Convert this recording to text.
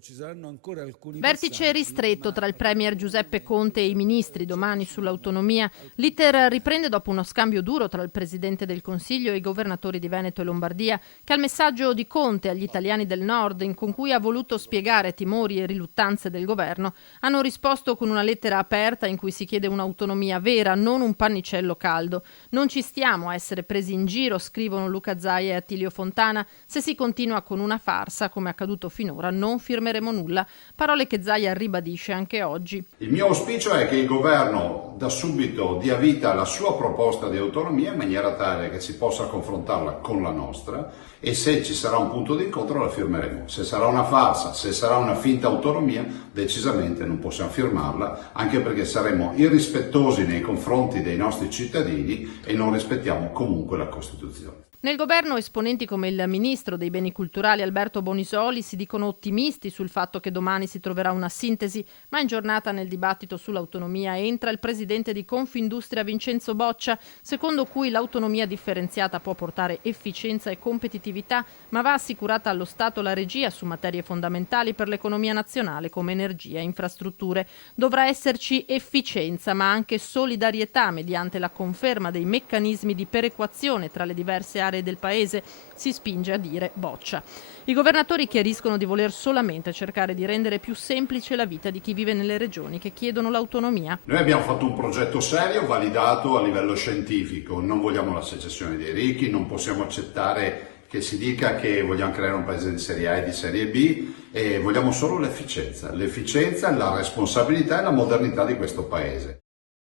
ci saranno ancora alcuni Vertice passaggi, ristretto tra il premier Giuseppe Conte e i ministri domani sull'autonomia. L'iter riprende dopo uno scambio duro tra il presidente del Consiglio e i governatori di Veneto e Lombardia, che al messaggio di Conte agli italiani del nord, con cui ha voluto spiegare timori e riluttanze del governo, hanno risposto con una lettera aperta in cui si chiede un'autonomia vera, non un pannicello caldo. Non ci stiamo a essere presi in giro, scrivono Luca Zaia e Attilio Fontana. Se si continua con una farsa, come accaduto finora, non firmeremo nulla. Parole che Zaia ribadisce anche oggi. Il mio auspicio è che il governo da subito dia vita alla sua proposta di autonomia in maniera tale che si possa confrontarla con la nostra e se ci sarà un punto di incontro la firmeremo. Se sarà una farsa, se sarà una finta autonomia, decisamente non possiamo firmarla, anche perché saremo irrispettosi nei confronti dei nostri cittadini e non rispettiamo comunque la Costituzione. Nel governo esponenti come il ministro dei beni culturali Alberto Bonisoli si dicono ottimisti sul fatto che domani si troverà una sintesi, ma in giornata nel dibattito sull'autonomia entra il presidente di Confindustria Vincenzo Boccia, secondo cui l'autonomia differenziata può portare efficienza e competitività, ma va assicurata allo Stato la regia su materie fondamentali per l'economia nazionale come energia e infrastrutture. Dovrà esserci efficienza, ma anche solidarietà mediante la conferma dei meccanismi di perequazione tra le diverse aree del paese, si spinge a dire Boccia. I governatori chiariscono di voler solamente cercare di rendere più semplice la vita di chi vive nelle regioni che chiedono l'autonomia. Noi abbiamo fatto un progetto serio, validato a livello scientifico, non vogliamo la secessione dei ricchi, non possiamo accettare che si dica che vogliamo creare un paese di serie A e di serie B e vogliamo solo l'efficienza, la responsabilità e la modernità di questo paese.